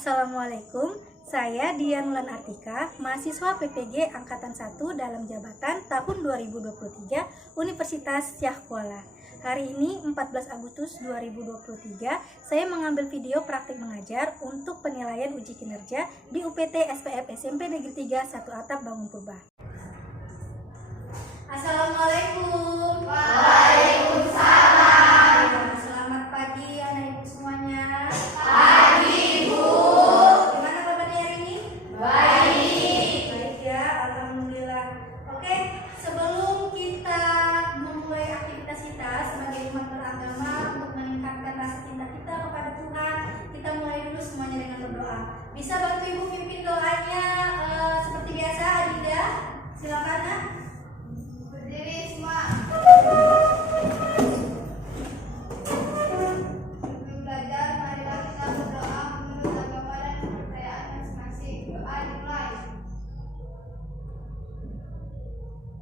Assalamualaikum, saya Dian Wulan Artika, mahasiswa PPG Angkatan 1 dalam jabatan tahun 2023 Universitas Syah Kuala. Hari ini 14 Agustus 2023, saya mengambil video praktik mengajar untuk penilaian uji kinerja di UPT SPF SMP Negeri 3 1 Atap Bangun Purba. Assalamualaikum. Waalaikumsalam. Selamat pagi anak ibu semuanya. Pagi Bu. Gimana kabarnya hari ini? Baik. Baik ya, alhamdulillah. Oke, sebelum kita memulai aktivitas kita sebagai umat beragama untuk meningkatkan rasa cinta kita kepada Tuhan, kita mulai dulu semuanya dengan berdoa. Bisa bantu ibu pimpin doanya seperti biasa, Adinda? Silakan Nak. Berdiri semua. Sebelum belajar, marilah kita berdoa menurut agama dan kepercayaan masing-masing. Doa dimulai.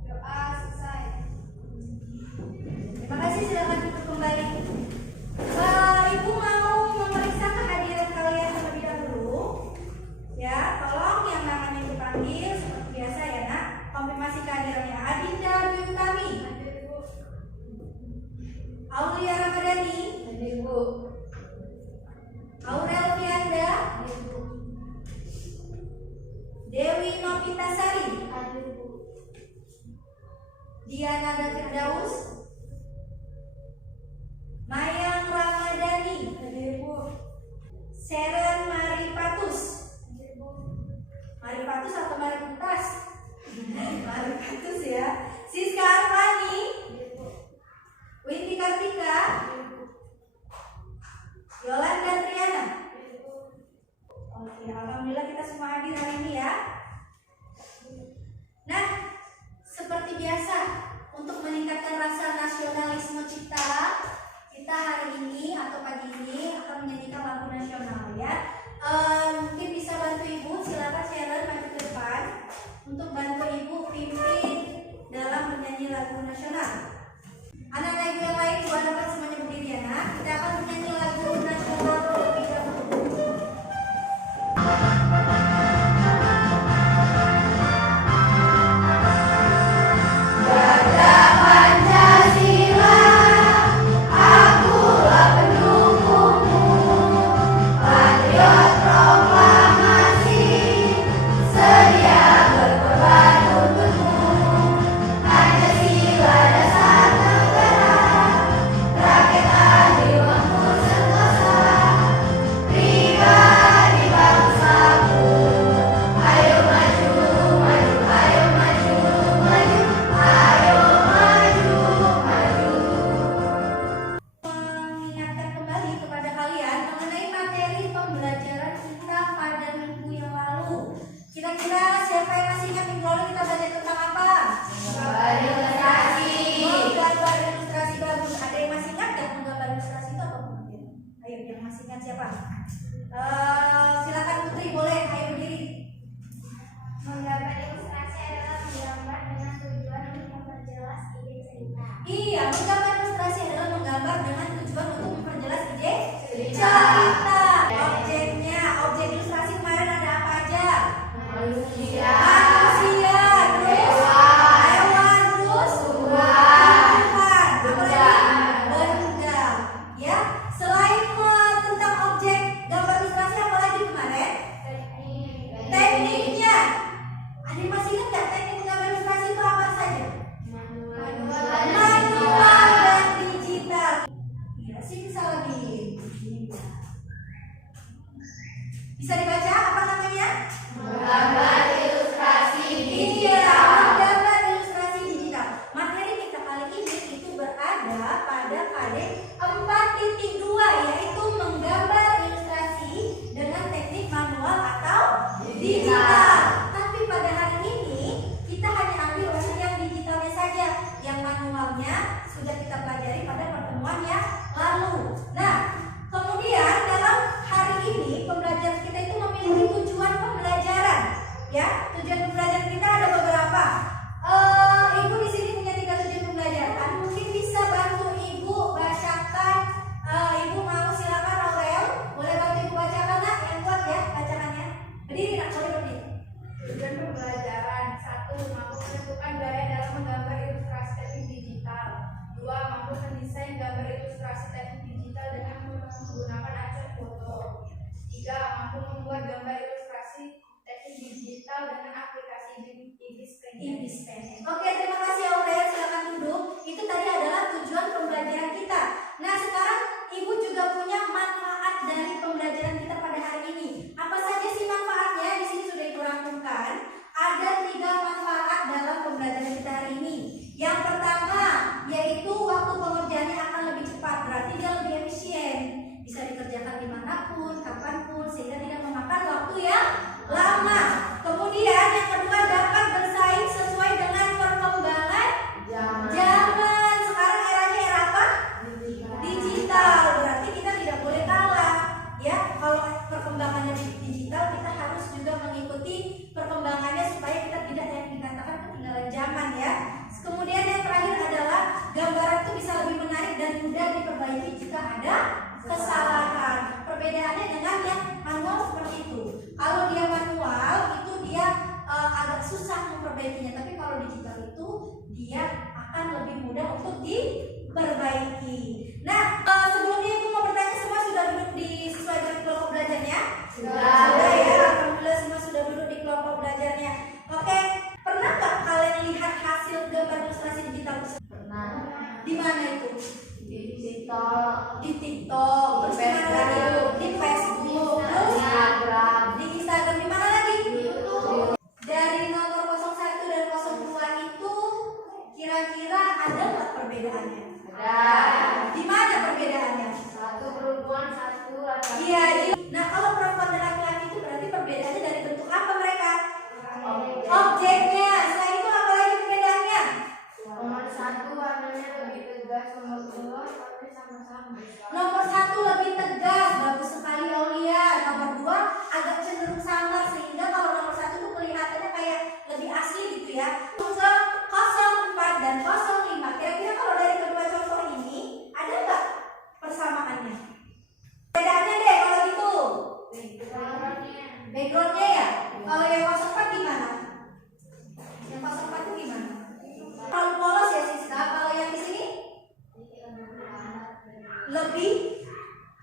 Doa selesai. Terima kasih, silakan duduk kembali. Ibu mau memeriksa kehadiran kalian terlebih dahulu. Ya, tolong yang namanya dipanggil seperti biasa ya Nak. Konfirmasi kehadirannya. Adinda Dwi Utami. Hadir Bu. Aulia Ramadhani. Hadir Bu. Aurel Fianda. Hadir Bu. Dewi Novitasari. Hadir Bu. Diana Firdaus. Mayang Ramadhani. Hadir Bu. Seren Maripatus. Hadir Bu. Maripatus atau Mariputas? Maripatus ya. Siska Arfani. Winti Kartika. Yolanda Triana. Oke, alhamdulillah kita semua hadir hari ini ya. Nah, seperti biasa untuk meningkatkan rasa nasionalisme kita hari ini atau pagi ini akan menyanyikan lagu nasional ya. Mungkin bisa bantu ibu, silakan share maju ke depan untuk bantu ibu pimpin dalam menyanyi lagu nasional. Anak-anak ibu yang lain juga dapat semuanya berdiri ya Nak. Kita akan menyanyi lagu nasional terlebih dahulu. Kira-kira siapa yang masih ingat minggu lalu kita belajar tentang apa? Menggambar ilustrasi. Menggambar ilustrasi bagus. Ada yang masih ingat nggak menggambar ilustrasi itu apa? Ayo, yang masih ingat siapa? Silakan Putri, boleh. Ayo berdiri. Menggambar ilustrasi adalah menggambar dengan tujuan untuk memperjelas ide cerita. Iya, menggambar ilustrasi adalah menggambar dengan tujuan untuk memperjelas ide cerita. Objek ilustrasi kemarin ada apa aja? Manusia, terus hewan, terus tumbuhan, benda. Ya, selain tentang objek gambar ilustrasi apa lagi kemarin? Tekniknya. Ada yang masih ingat nggak teknik menggambar ilustrasi itu apa saja? Manual dan digital. Ibis. Oke, terima kasih Aurea, silakan duduk. Itu tadi adalah tujuan pembelajaran kita. Nah, sekarang Ibu juga punya manfaat dari pembelajaran kita pada hari ini. Apa saja sih manfaatnya? Di sini sudah Ibu rangkumkan. Ada 3 manfaat dalam pembelajaran kita hari ini. Yang pertama, yaitu waktu pengerjaannya akan lebih cepat, berarti dia lebih efisien. Bisa dikerjakan dimanapun, kapanpun, sehingga tidak memakan waktu yang lama. Kemudian yang kedua, dapat bersaing sesuai dengan perkembangan zaman. Sekarang eranya era apa? Digital. Berarti kita tidak boleh kalah. Ya, kalau perkembangannya digital, kita harus juga mengikuti perkembangannya supaya kita tidak yang dikatakan ketinggalan zaman ya. Kemudian yang terakhir adalah gambaran itu bisa lebih menarik dan mudah diperbaiki jika ada kesalahan. Perbedaannya dengan yang manual seperti itu. Kalau dia manual itu dia agak susah memperbaikinya, tapi kalau digital itu dia akan lebih mudah untuk diperbaiki. Nah, sebelumnya Ibu mau bertanya, semua sudah duduk di sesuai dengan kelompok belajarnya? Sudah ya, alhamdulillah semua sudah duduk di kelompok belajarnya. Oke, pernah nggak kalian lihat hasil gambar ilustrasi digital? Pernah. Di mana itu? Di TikTok. Di TikTok, terus di mana lagi? Di Facebook, terus di Instagram, di mana lagi? Di YouTube. Dari nomor 01 dan 02 itu kira-kira ada nggak perbedaannya? Ada. Di mana perbedaannya? Satu perempuan, satu laki-laki. Iya. Nah, kalau perempuan dan laki-laki itu berarti perbedaannya dari bentuk apa mereka? Objeknya. Selain itu apa lagi perbedaannya? Nomor 1 warnanya lebih tegas, nomor 2 warnanya sama-sama. Nomor 1 lebih tegas, bagus sekali Aulia. Nomor 2 agak cenderung samar, sehingga kalau nomor 1 tuh kelihatannya kayak lebih asli gitu ya. Ke 04 dan 05. Kira-kira kalau dari kedua contoh ini ada nggak persamaannya? Bedaannya deh kalau gitu. Backgroundnya ya. Kalau yang 04 gimana? Yang 04 itu gimana? Terlalu polos ya Siska. Kalau yang di sini lebih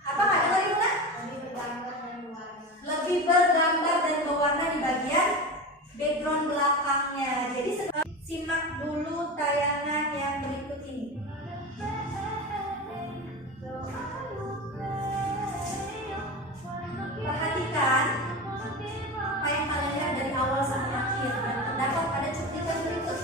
apa? Nggak dengar Ibu kan? Lebih bergambar dan berwarna di bagian background belakangnya. Jadi simak dulu tayangan yang berikut ini. Perhatikan apa yang kalian lihat dari awal sampai akhir dan terdapat pada cuplikan berikut.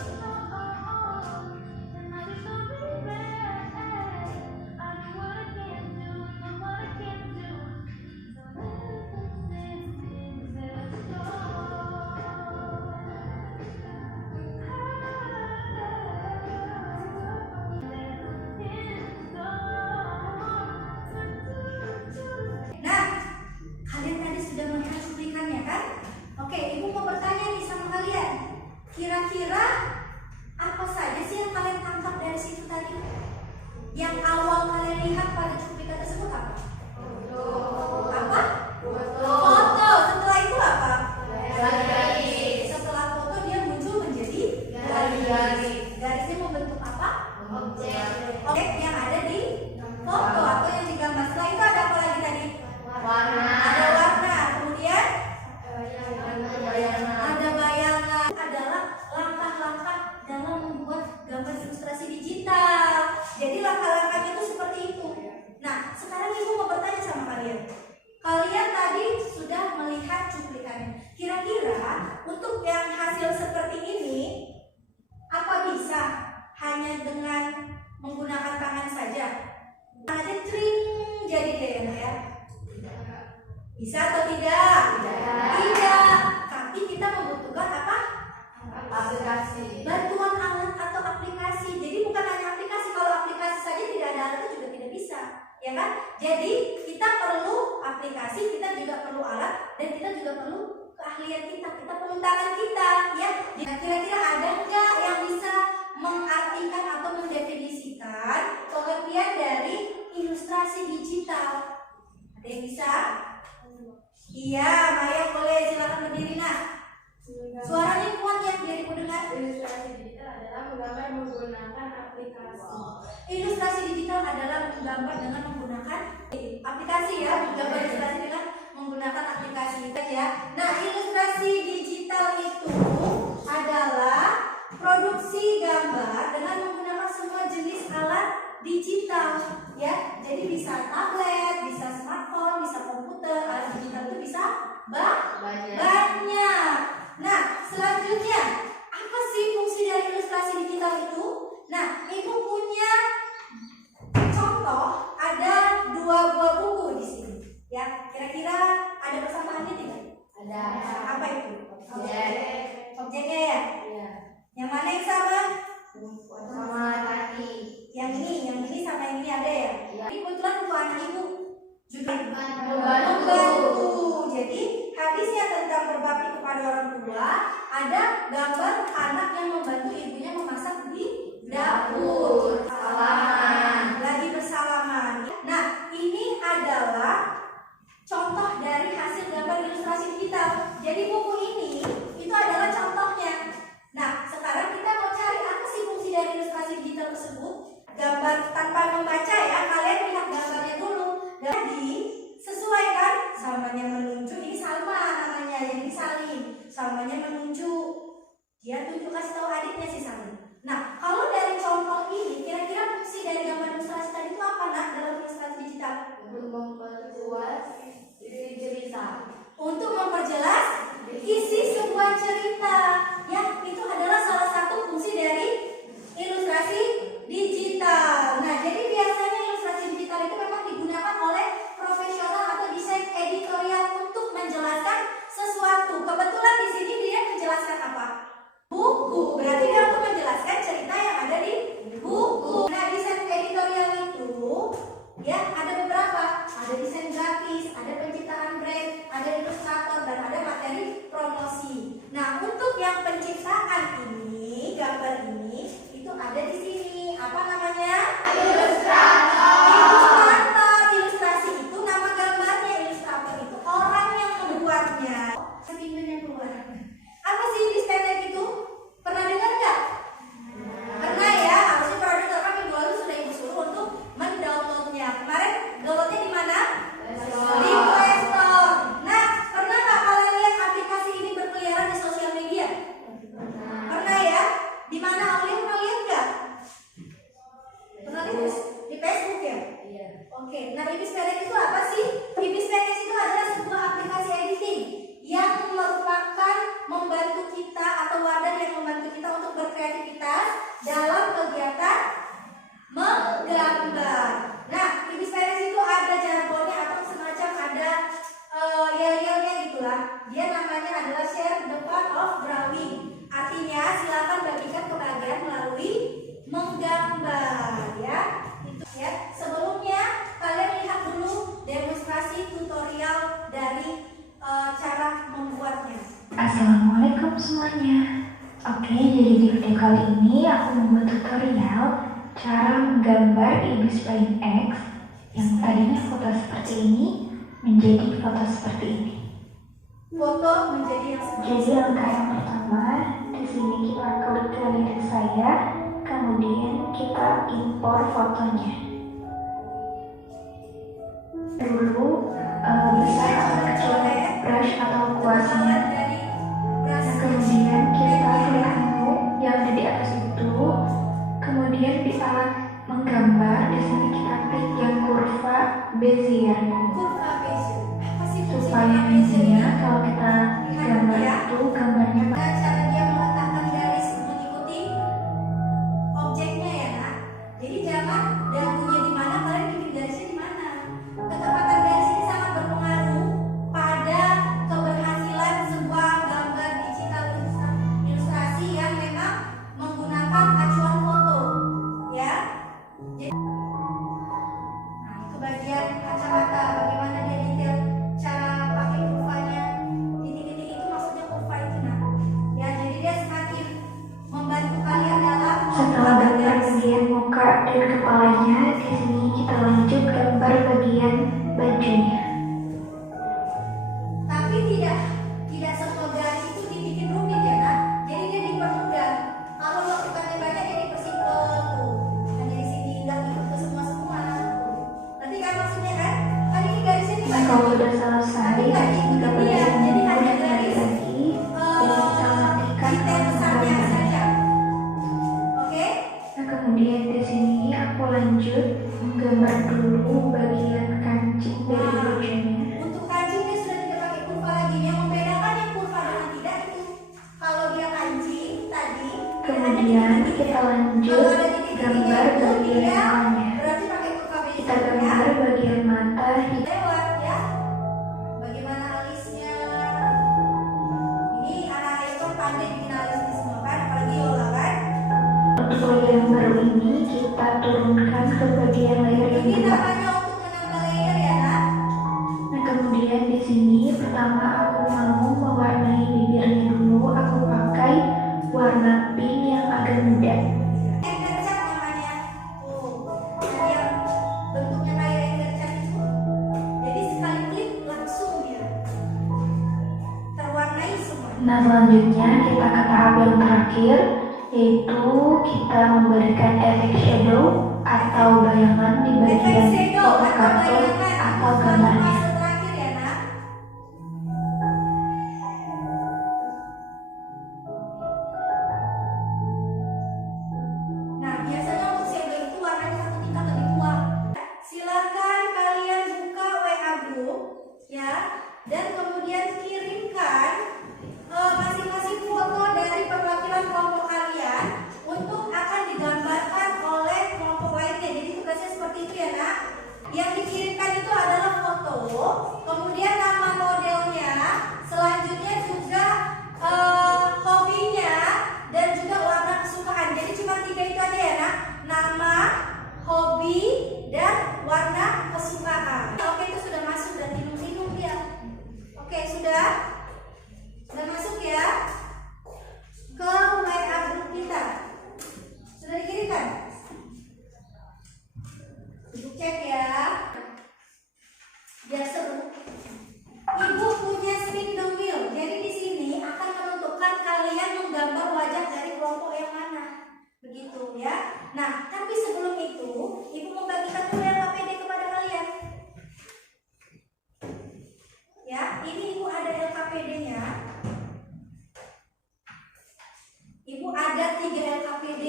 Nah, kalian tadi sudah melihat cuplikannya kan? Oke, Ibu mau bertanya nih sama kalian. Kira-kira apa saja sih yang kalian tangkap dari situ tadi? Yang awal kalian lihat pada cuplikan tersebut apa? Apa? Foto. Setelah itu apa? Setelah foto dia muncul menjadi garis. Garisnya membentuk apa? Objek yang ada di foto atau yang digambar. Setelah itu ada apa lagi tadi? Ada warna. Kemudian ada bayangan. Adalah langkah-langkah dalam membuat gambar ilustrasi digital. Jadi langkah-langkahnya itu seperti itu. Nah, sekarang Ibu mau bertanya sama kalian. Kalian tadi sudah melihat cuplikannya. Kira-kira untuk yang hasil seperti ini, apa bisa hanya dengan menggunakan tangan saja? Tangan aja cering jadi deh ya. Bisa atau tidak? Tidak. Tapi kita membutuhkan apa? Aplikasi. Bantuan alat atau aplikasi. Jadi bukan hanya aplikasi. Kalau aplikasi saja tidak ada alatnya juga tidak bisa, ya kan? Jadi kita perlu aplikasi, kita juga perlu alat, dan kita juga perlu keahlian kita. Kita perlu tangan kita, ya. Nah, kira-kira ada nggak yang bisa mengartikan atau mendefinisikan pengertian dari ilustrasi digital? Ada yang bisa? Iya, Maya boleh silakan berdiri nak. Suaranya kuat ya biar ibu dengar. Ilustrasi digital adalah menggambar menggunakan aplikasi. Ilustrasi digital adalah menggambar dengan menggunakan aplikasi ya, menggambar ilustrasi dengan menggunakan aplikasi ya. Nah, ilustrasi digital itu adalah produksi gambar dengan menggunakan semua jenis alat digital, ya. Jadi bisa tablet, bisa smartphone, bisa komputer. Alat digital itu bisa banyak. Nah, selanjutnya apa sih fungsi dari ilustrasi digital itu? Nah, ibu punya contoh, ada 2 buah buku di sini. Ya, kira-kira ada persamaannya tidak? Ada. Apa itu? Objeknya ya? Iya. Yang mana yang sama? Sama kaki. Yang ini sama yang ini ada ya? Iya. Tapi kebetulan buku anak ibu juga Membantu. Jadi hadisnya tentang berbakti kepada orang tua, ada gambar anak yang membantu ibunya memasak di dapur. Salaman. Lagi bersalaman. Nah, ini adalah contoh dari hasil gambar ilustrasi digital. Jadi buku ini itu adalah contohnya. Nah, sekarang kita mau cari apa sih fungsi dari ilustrasi digital tersebut. Gambar tanpa membaca ya, kalian lihat gambarnya dulu. Jadi sesuaikan, samanya menunjuk, ini Salma namanya, yang ini Salim. Salmanya menunjuk, dia tunjuk kasih tahu adiknya si Salim. Nah, kalau dari contoh ini, kira-kira fungsi dari gambar ilustrasi tadi itu apa nak dalam ilustrasi digital? Untuk memperluas isi cerita. Untuk memperjelas isi sebuah cerita. Ya, itu adalah salah satu fungsi dari ilustrasi digital. Nah, jadi biasanya ilustrasi digital itu memang digunakan oleh profesional atau desain editorial untuk menjelaskan sesuatu. Kebetulan di sini dia menjelaskan apa? Buku. Berarti dia untuk menjelaskan cerita yang ada di buku. Nah, desain editorial itu ya ada beberapa. Ada desain grafis, ada penciptaan brand, ada ilustrator, dan ada materi promosi. Nah, untuk yang penciptaan ini, gambar ini, itu ada di sini. Apa namanya? Ilustrator. Ilustrasi itu nama gambarnya. Ilustrator itu orang yang membuatnya. Sepinggir yang keluar. Apa sih desainer itu? Pernah dengar nggak? Pernah ya, harusnya pernah dengar kan minggu lalu sudah ibu suruh untuk mendownloadnya. Kemarin downloadnya di mana? Di Play Store. Nah, pernah nggak kalian lihat aplikasi ini berkeliaran di sosial media? Pernah ya? Di mana Aulia pernah lihat nggak? Pernah lihat di Facebook ya? Iya. Oke. Nah, Ibis Paint itu apa sih? Ibis Paint itu adalah sebuah aplikasi editing yang merupakan membantu kita atau wadah yang membantu kita untuk berkreativitas dalam kegiatan menggambar. Nah, Ibis Paint itu ada jargonnya atau semacam ada yel-yelnya gitulah. Dia namanya adalah share the fun of drawing. Artinya silakan bagikan kebahagiaan melalui menggambar ya. Itu ya. Sebelumnya kalian lihat dulu demonstrasi tutorial dari cara membuatnya. Assalamualaikum semuanya. Oke, jadi di video kali ini aku membuat tutorial cara menggambar Ibis Paint X yang tadinya foto seperti ini menjadi foto seperti ini. Foto menjadi yang Jadi langkah yang pertama, di sini kita klik galeri saya, kemudian kita impor fotonya. Dulu besar atau kecil brush atau kuasnya. Nah, kemudian kita klik menu yang ada di atas itu, kemudian di alat menggambar di sini kita klik yang kurva Bezier. kurva Bezier. Apa sih fungsi Supaya kurva Bezier ini? nantinya kalau kita gambar itu gambarnya Nah, cara dia meletakkan garis mengikuti objeknya ya nak. Jadi jangan dagunya di mana, kalian bikin garisnya di mana. Ketepatan garis ini sangat berpengaruh pada keberhasilan sebuah gambar digital ilustrasi yang memang menggunakan acuan foto, ya. Jadi, nah, itu bagian kacamata, bagaimana dia detail cara pakai kurvanya. Titik-titik itu maksudnya kurva itu nah. Ya, jadi dia semakin membantu kalian dalam setelah gambar bagian muka dan kepalanya, di sini kita lanjut gambar bagian bajunya. Tapi tidak semua garis itu dibikin rumit ya nak. Jadi dia dipermudah. Kalau melakukannya banyak dia dipersimpel tuh. Hanya di sini nggak ikut ke semua. Nanti kan maksudnya kan? Kan ini garisnya ini Nah, banyak. kalau udah selesai, Tapi nggak kita diikuti dia. bagian Jadi muka hanya dan garis lagi dan kita matikan detail gambar dulu bagian kancing dari bajunya. Untuk kancing dia sudah tidak pakai kurva lagi. Yang membedakan yang kurva dengan tidak itu kalau dia kancing tadi. Kemudian kita lanjut gambar bagian mata. Berarti pakai kurva beda. Kita gambar bagian mata. Lewat ya. Bagaimana alisnya? Ini anak-anak itu pandai bikin alis ini semua kan, apalagi Yola kan. Untuk yang baru ini kita turunkan ke bagian leher yang Ini kedua. namanya untuk menambah layer ya nak. Nah kemudian di sini pertama aku mau mewarnai bibirnya dulu. Aku pakai warna pink yang agak muda. Yang gercep namanya. Nah, yang bentuknya kayak yang gercep itu. Jadi sekali klik langsung dia terwarnai semua. Nah selanjutnya kita ke tahap yang terakhir, yaitu kita memberikan efek shadow atau bayangan di bagian foto kartu atau gambarnya. Fase terakhir ya nak. Nah biasanya untuk shadow itu warnanya satu tingkat lebih tua. Silakan kalian buka WA group ya, dan kemudian kirimkan masing-masing foto dari perwakilan kelompok kalian untuk akan digambarkan oleh kelompok lainnya. Jadi tugasnya seperti itu ya nak. Yang dikirimkan itu adalah foto, kemudian nama modelnya, selanjutnya juga hobinya, dan juga warna kesukaan. Jadi cuma 3 itu aja ya nak. Nama, hobi, dan warna kesukaan. Oke, itu sudah masuk dan minum-minum dia. Oke, sudah masuk ya ke WA group kita. Sudah dikirimkan? Ibu cek ya. Biar seru. Ibu punya spin the wheel. Jadi di sini akan menentukan kalian menggambar wajah dari kelompok yang mana. Begitu ya. Nah, tapi sebelum itu, Ibu membagikan dulu yang LKPD kepada kalian. Ya, ini Ibu ada LKPD-nya. Ibu ada 3 LKPD.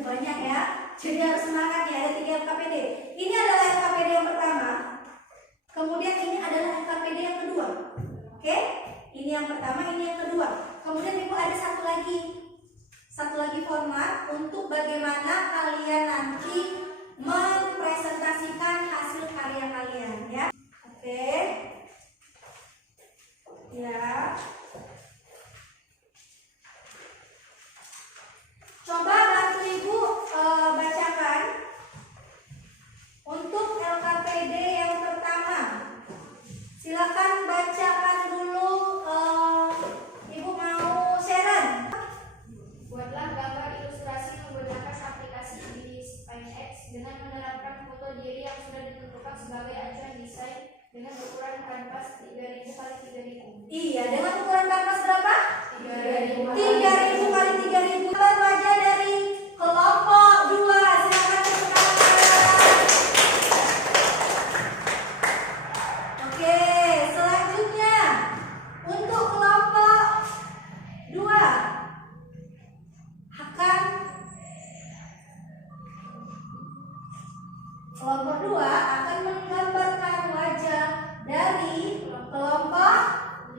Banyak ya. Jadi harus semangat ya, ada 3 LKPD. Ini adalah LKPD yang pertama. Kemudian ini adalah LKPD yang kedua. Oke? Ini yang pertama, ini yang kedua. Kemudian Ibu ada satu lagi format untuk bagaimana kalian nanti mempresentasikan hasil karya kalian ya. Oke? Ya. Coba bantu Ibu bacakan untuk LKPD yang pertama. Silakan bacakan dulu. Ibu mau Sharon. Buatlah gambar ilustrasi menggunakan aplikasi InSpineX dengan menerapkan foto diri yang sudah ditentukan sebagai acuan desain dengan ukuran kanvas 3000 x 3000. Iya, dengan ukuran kanvas berapa? 3000. 3000 kali 3000. Gambar wajah dari kelompok 2. Silakan tepuk tangan. Oke, selanjutnya untuk kelompok 2 akan menggambarkan wajah dari kelompok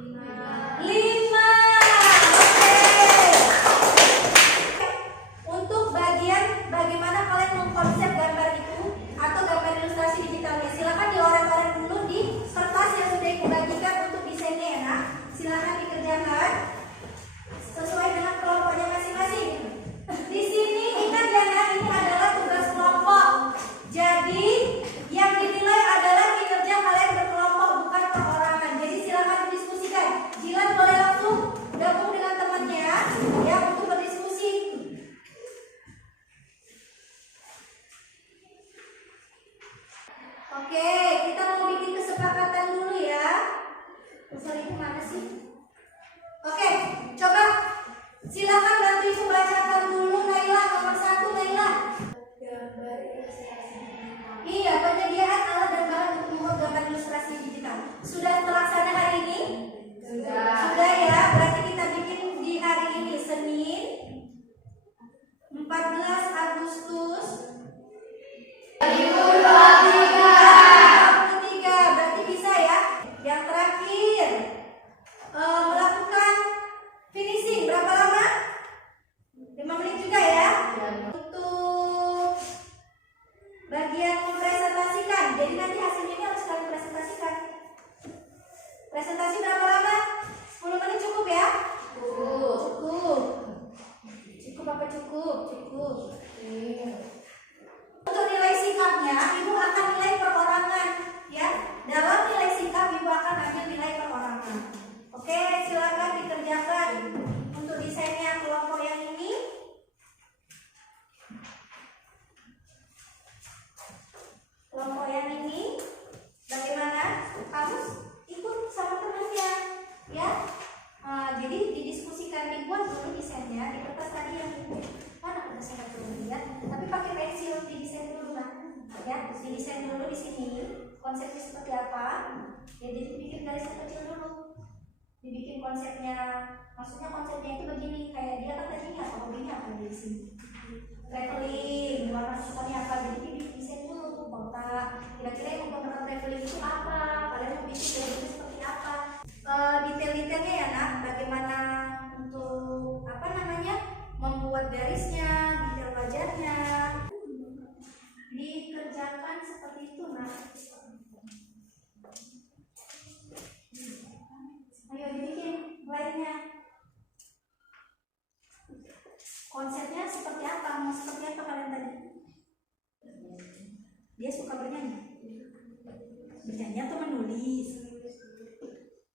5. Oke. Untuk bagaimana kalian mengkonsep gambar itu atau gambar ilustrasi digitalnya, silakan dioret-oret dulu di kertas yang sudah Ibu bagikan untuk desainnya ya nak. Silakan dikerjakan sesuai dengan kelompoknya masing-masing. Di sini ingat ya nak, ini adalah tugas kelompok. Jadi yang dinilai adalah kinerja kalian berkelompok, bukan perorangan. Jadi silakan didiskusikan. Jilan boleh langsung gabung dengan temannya ya untuk berdiskusi. Oke, kita mau bikin kesepakatan dulu ya. Usul Ibu mana sih? Oke, coba silakan bantu Ibu bacakan dulu Naila, nomor 1 Naila. Iya, penyediaan alat dan bahan untuk membuat gambar ilustrasi digital. Sudah terlaksana hari ini? Sudah ya, berarti kita bikin di hari ini Senin 14 Agustus 2020. Cukup. Untuk nilai sikapnya, ibu akan nilai perorangan, ya. Dalam nilai sikap, ibu akan ambil nilai perorangan. Oke, silakan dikerjakan untuk desainnya kelompok yang ini. Kelompok yang ini, bagaimana? Kamu ikut sama temannya, ya. Jadi didiskusikan, dibuat dulu desainnya di kertas tadi yang ibu. Mana kertasnya belum lihat? Tapi pakai pensil didesain dulu kan? Ya, didesain dulu di sini. Konsepnya seperti apa? Ya, jadi bikin garis kecil dulu. Dibikin konsepnya, maksudnya konsepnya itu begini, kayak dia kan tadi apa hobinya apa di sini? Traveling, warna sukanya apa? Jadi dibikin desain dulu kotak. Kira-kira yang menggunakan traveling itu apa? Kalian mau bikin garisnya seperti apa? Detail-detailnya ya nak, bagaimana untuk apa namanya membuat garisnya, detail wajahnya, dikerjakan seperti itu nak. Ayo dibikin lainnya. Konsepnya seperti apa? Mau seperti apa kalian tadi? Dia suka bernyanyi. Bernyanyi atau menulis?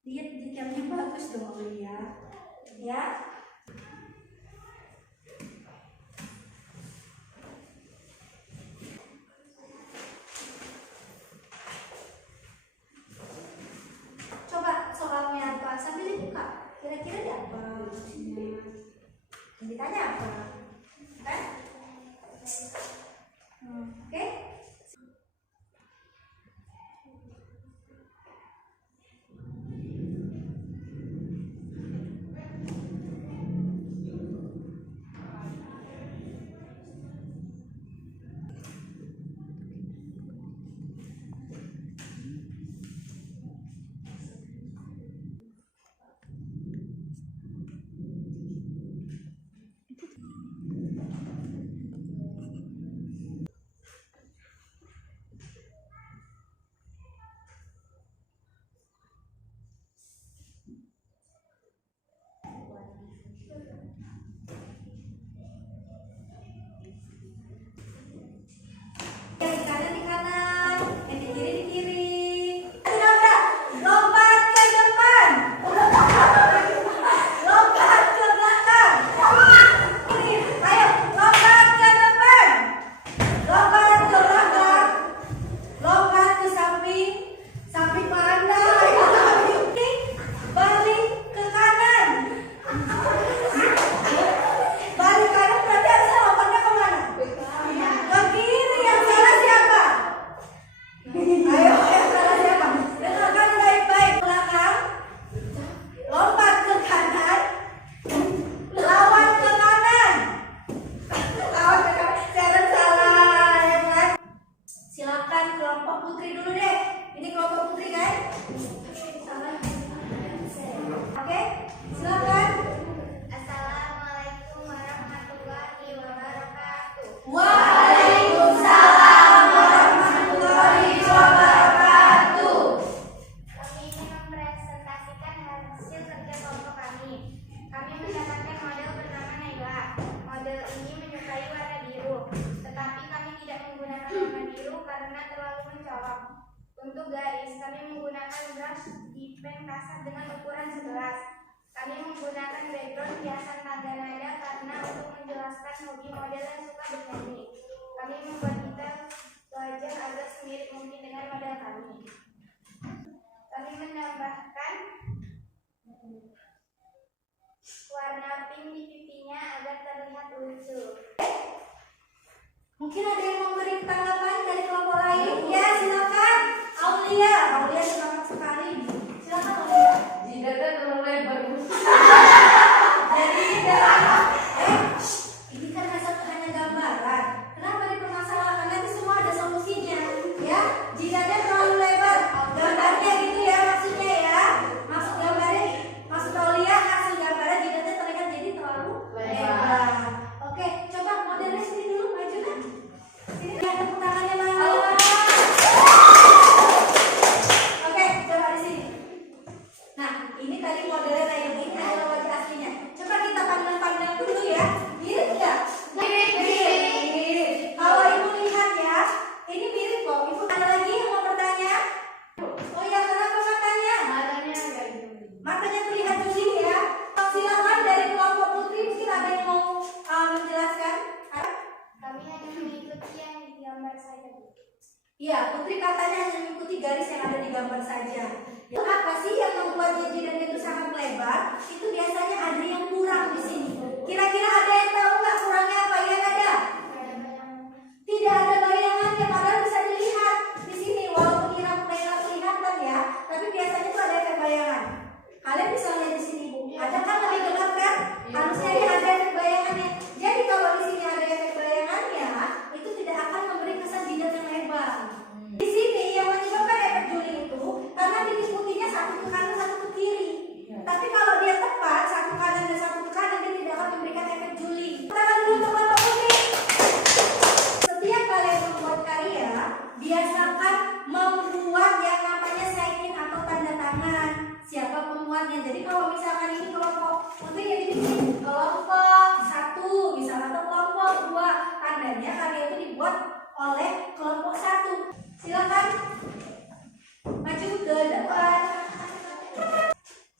Lihat detailnya bagus dong Aulia. Ya. Coba soalnya apa? Sambil dibuka. Kira-kira dia apa? Yang ditanya apa? Kan? Oke. Untuk garis, kami menggunakan brush di pen kasar dengan ukuran 11. Kami menggunakan background hiasan tanda nada karena untuk menjelaskan hobi model yang suka bernyanyi. Kami membuat detail wajah agar semirip mungkin dengan model kami. Kami menambahkan warna pink di pipinya agar terlihat lucu. Mungkin ada yang mau beri tanggapan dari kelompok lain? Ya, silakan. Aulia semangat sekali. Silakan Aulia. Jidatnya terlalu lebar. Jadi ini kan hanya gambaran. Kenapa dipermasalahkan? Nanti semua ada solusinya, ya. Jidatnya terlalu lebar. Gambarnya gitu ya maksudnya ya. Maksud gambarnya, maksud Aulia hasil gambarnya jidatnya terlihat jadi terlalu lebar. Oke, coba modelnya sini dulu maju kan. Sini tepuk tangannya mana? Oke, hanya mengikuti garis yang ada di gambar saja. Itu apa sih yang membuat jajiran itu sangat lebar? Itu biasanya ada yang kurang di sini. Kira-kira ada yang tahu nggak kurangnya apa? Yang ada? Tidak ada bayangannya, padahal bisa dilihat di sini. Walaupun irama kelihatan ya, tapi biasanya itu ada efek bayangan. Kalian bisa lihat di sini, Bu. Ada kan lebih gelap kan? Harusnya dia ada efek bayangannya. Jadi kalau di sini ada efek bayangannya, itu tidak akan memberi kesan jidat yang lebar. Di sini yang menyebabkan efek juling itu karena diikutinya satu ke kanan satu ke kiri. Tapi kalau dia tepat satu kanan dan satu ke kanan, dia tidak akan memberikan efek juling. Tangan dulu teman-teman Putri. Setiap kalian membuat karya, biasakan membuat yang namanya sign-in atau tanda tangan. Siapa pembuatnya? Jadi kalau misalkan ini kelompok Putri, jadi ini kelompok 1 misalnya atau kelompok 2, tandanya karya itu dibuat oleh kelompok 1. Silakan maju ke depan.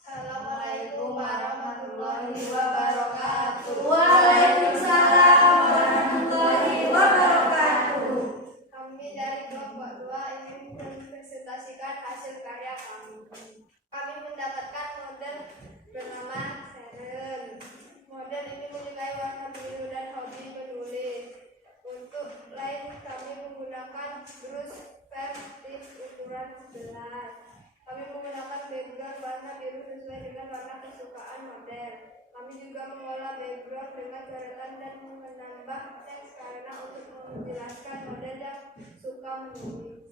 Assalamualaikum warahmatullahi wabarakatuh. Waalaikumsalam warahmatullahi wabarakatuh. Kami dari kelompok 2 ingin mempresentasikan hasil karya kami. Kami mendapatkan model bernama Seren. Model ini menyukai warna biru dan hobi menulis. Untuk lain kami menggunakan brus vertik ukuran 11. Kami menggunakan background warna biru sesuai dengan warna kesukaan model. Kami juga mengolah background dengan coretan dan menambah teks karena untuk menjelaskan model yang suka menulis.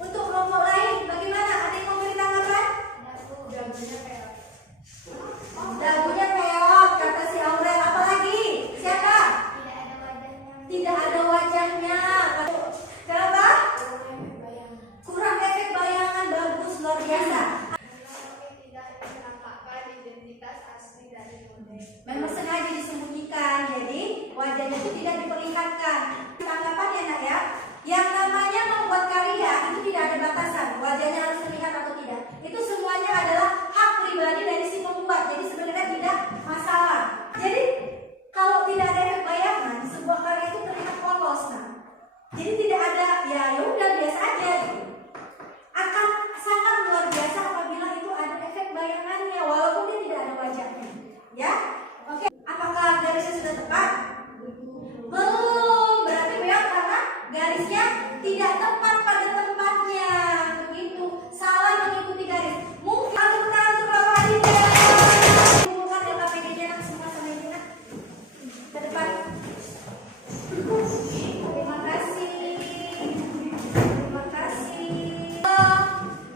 Untuk kelompok lain bagaimana? Ada yang memberi tanggapan? Dagunya peot. Dagunya peot, kata si Aurel. Apa lagi? Siapa? Tidak ada wajahnya. Tidak ada wajahnya. Kenapa? Kurang efek bayangan. Bagus, luar biasa. Kami tidak menampakkan identitas asli dari model. Memang sengaja disembunyikan, jadi wajahnya itu tidak diperlihatkan. Tanggapan ya nak ya? Yang namanya membuat karya itu tidak ada batasan. Wajahnya harus terlihat atau tidak. Itu semuanya adalah hak pribadi dari si pembuat. Jadi sebenarnya tidak masalah. Jadi kalau tidak ada efek bayangan, sebuah karya itu terlihat polos, nah. Jadi tidak ada, ya udah biasa aja. Gitu. Akan sangat luar biasa apabila itu ada efek bayangannya, walaupun dia tidak ada wajahnya. Ya, oke. Apakah garisnya sudah tepat? Belum. Berarti memang karena garisnya tidak tepat pada tempatnya. Begitu. Salah mengikuti garis. Mungkin tepuk tangan untuk Bapak Adinda. Bukan LKPD-nya semua sama ini nak. Ke depan. Terima kasih. Terima kasih.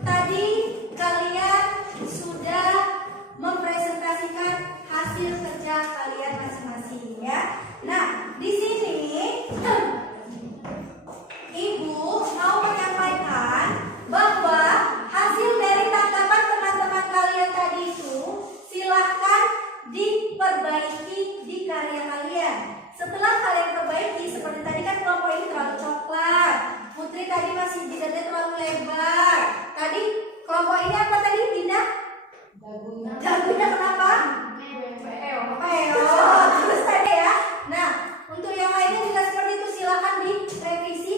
Tadi kalian sudah mempresentasikan hasil kerja kalian masing-masing ya. Nah, di sini Ibu mau menyampaikan bahwa hasil dari tanggapan teman-teman kalian tadi itu silahkan diperbaiki di karya kalian. Setelah kalian perbaiki, seperti tadi kan kelompok ini terlalu coklat, Putri tadi masih jidatnya terlalu lebar. Tadi kelompok ini apa tadi, Dinda? Dagunya kenapa? Peot. Terus tadi ya. Nah, untuk yang lainnya juga seperti itu, silakan direvisi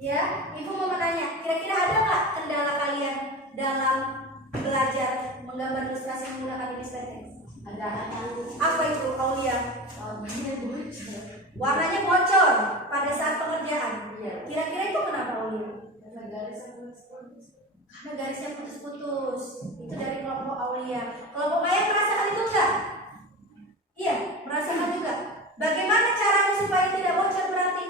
ya. Ibu mau menanya, kira-kira ada nggak kendala kalian dalam belajar menggambar ilustrasi menggunakan Illustrator? Ada. Apa itu, Aulia? Warnanya bocor pada saat pengerjaan. Kira-kira itu kenapa, Aulia? Karena garisnya putus-putus. Itu dari kelompok Aulia. Kelompok Maya merasakan itu enggak? Iya, merasakan juga. Bagaimana caranya supaya tidak bocor berarti?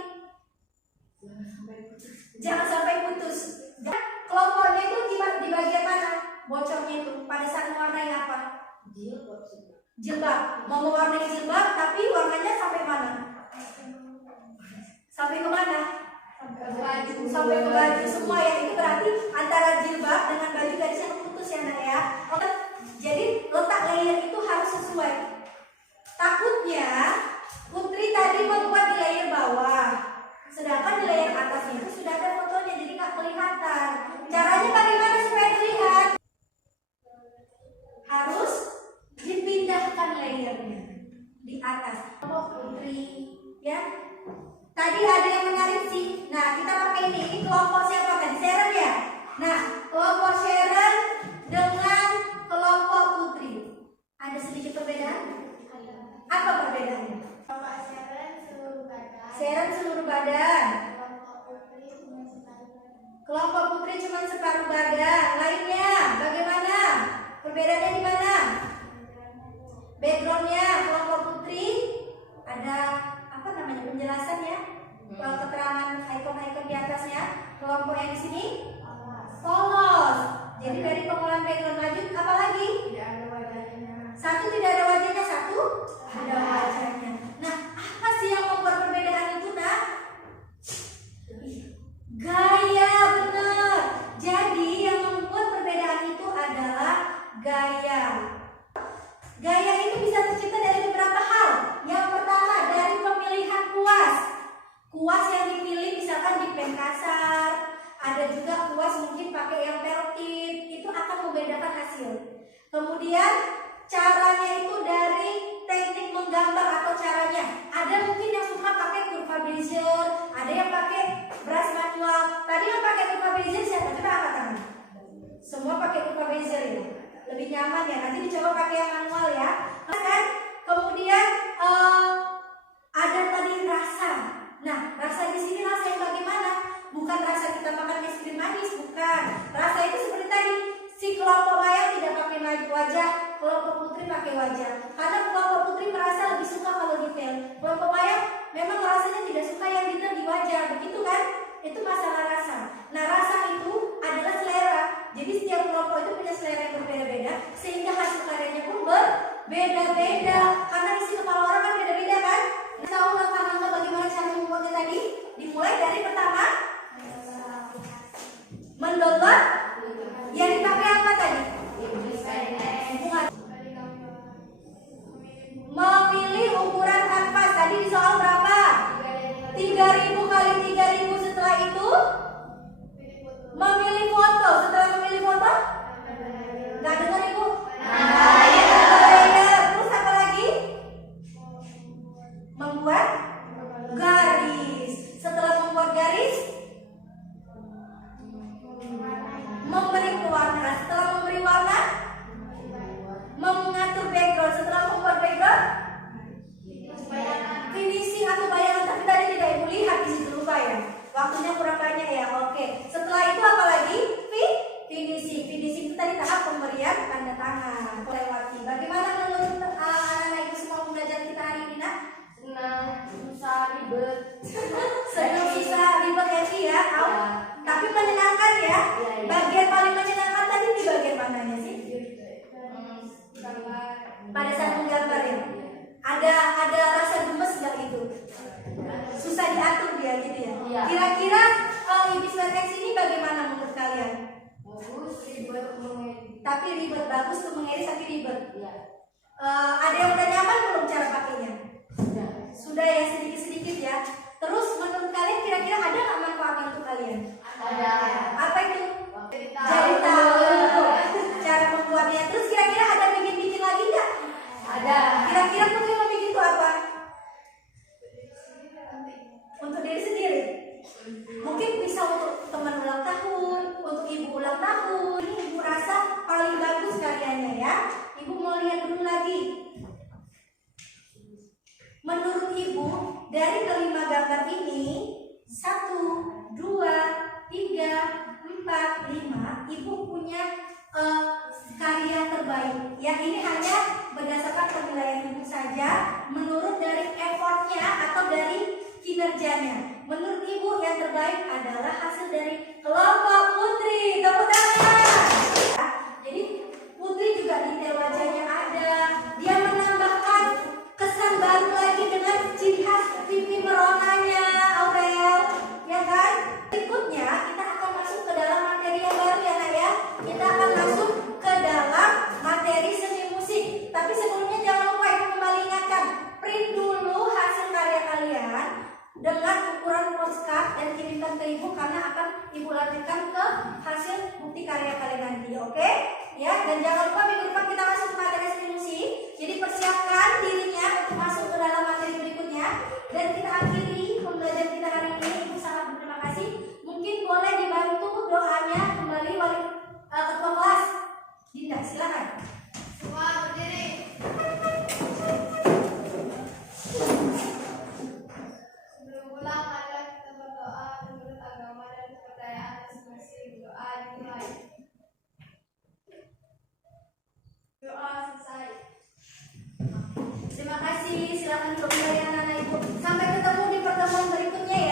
Jangan sampai putus. Dan kelompoknya itu di bagian mana? Bocornya itu pada saat mewarnai apa? Jilbab. Mau mewarnai jilbab, tapi warnanya sampai mana? Sampai ke mana? Sampai ke baju semua ya. Itu berarti antara jilbab dengan baju garisnya keputus ya nak ya. Oke. Jadi letak layer itu harus sesuai. Takutnya Putri tadi membuat di layer bawah, sedangkan di layer atasnya itu sudah ada fotonya, jadi nggak kelihatan. Caranya bagaimana supaya terlihat? Harus dipindahkan layernya di atas. Putri ya. Tadi ada yang menarik sih. Nah, kita pakai ini kelompok siapa tadi? Sharon ya. Nah, kelompok Sharon dengan kelompok Putri. Ada sedikit perbedaan? Apa perbedaannya? Kelompok Sharon seluruh badan. Sharon seluruh badan. Kelompok Putri cuma separuh badan. Kelompok Putri cuma separuh badan. Lainnya bagaimana? Perbedaannya di mana? Backgroundnya kelompok Putri ada apa namanya penjelasannya? Kalau keterangan ikon-ikon di atasnya, kelompok yang di sini polos. Jadi dari pengolahan background lanjut apa lagi? Tidak ada wajahnya. Satu tidak ada wajahnya, satu ada wajahnya. Nah, apa sih yang membuat perbedaan itu, Nak? Gaya, benar. Jadi yang membuat perbedaan itu adalah gaya. Gaya itu bisa tercipta dari beberapa hal. Yang pertama dari pemilihan kuas. Kuas yang dipilih misalkan di pen kasar. Ada juga kuas mungkin pakai yang pelkit. Itu akan membedakan hasil. Kemudian caranya itu dari teknik menggambar atau caranya. Ada mungkin yang suka pakai kurva Bezier, ada yang pakai brush manual. Tadi yang pakai kurva Bezier siapa? Coba angkat tangan. Semua pakai kurva Bezier ya. Lebih nyaman ya. Nanti dicoba pakai yang manual ya. Kan? Kemudian ada tadi rasa. Nah, rasa di sini rasa yang bagaimana? Bukan rasa kita makan es krim manis, bukan. Rasa itu seperti tadi. Si kelompok wayang tidak pakai wajah, kelompok Putri pakai wajah. Karena kelompok Putri merasa lebih suka kalau detail. Kelompok wayang memang rasanya tidak suka yang detail di wajah, begitu kan? Itu masalah rasa. Nah, rasa itu adalah selera. Jadi setiap kelompok itu punya selera yang berbeda-beda, sehingga hasil karyanya pun berbeda-beda. Karena isi kepala orang kan beda-beda kan? Tahu langkah-langkah bagaimana cara membuatnya tadi? Dimulai dari pertama, mendownload. Yang dipakai apa tadi? Memilih ukuran kanvas. Tadi di soal berapa? 3000 kali 3000. Setelah itu memilih foto. Setelah memilih foto, nggak dengar Ibu? Terus apa lagi? Membuat garis. Setelah membuat garis, memberi warna. Setelah memberi warna, mengatur background. Setelah membuat background, finishing atau bayangan. Tapi tadi tidak Ibu lihat di situ, lupa ya. Waktunya kurang banyak ya. Oke. Setelah itu apa lagi? Finishing. Finishing itu tadi tahap pemberian tanda tangan. Lewati. Bagaimana menurut anak-anak Ibu semua belajar kita hari ini, Nak? Senang, susah, ribet. Senang, susah, ribet ya. Tapi menyenangkan ya. Bagian paling menyenangkan tadi di bagian mananya sih? Pada saat menggambar ya. Ada rasa gemes nggak itu? Susah diatur dia gitu ya. Kira-kira Ibis.X ini bagaimana menurut kalian? Bagus, ribet mengedit. Tapi ribet, bagus tuh mengedit tapi ribet. Iya. Ada yang udah nyaman belum cara pakainya? Sudah. Sudah ya, sedikit-sedikit ya. Terus menurut kalian kira-kira ada nggak manfaatnya untuk kalian? Ada. Apa itu? Jadi Jadi tahu cara membuatnya. Terus kira-kira ada bikin-bikin lagi nggak? Ada. Kira-kira Putri mau bikin itu apa? Untuk diri sendiri. Mungkin bisa untuk teman ulang tahun, untuk ibu ulang tahun. Ini ibu rasa paling bagus karyanya ya. Ibu mau lihat dulu lagi. Menurut ibu, dari kelima gambar ini 1, 2, 3, 4, 5, ibu punya karya terbaik. Ya, ini hanya berdasarkan penilaian ibu saja, menurut dari effortnya atau dari kinerjanya. Menurut ibu yang terbaik adalah hasil dari kelompok Putri. Tepuk tangan. Jadi Putri juga detail wajahnya ada. Dia menambahkan kesan baru lagi dengan ciri khas pipi meronanya, Aurel, ya kan? Berikutnya kita akan masuk ke dalam materi yang baru ya, Nak ya. Kita akan masuk ke dalam materi seni musik. Tapi sebelumnya jangan lupa Ibu kembali ingatkan, print dulu hasil karya kalian dengan ukuran postcard dan kirimkan ke Ibu karena akan Ibu lanjutkan ke hasil bukti karya kalian nanti, oke? Ya, dan jangan lupa minggu depan kita masuk ke materi seni musik. Jadi persiapkan dirinya untuk masuk ke dalam materi berikutnya dan kita akhiri pembelajaran kita halaman berikutnya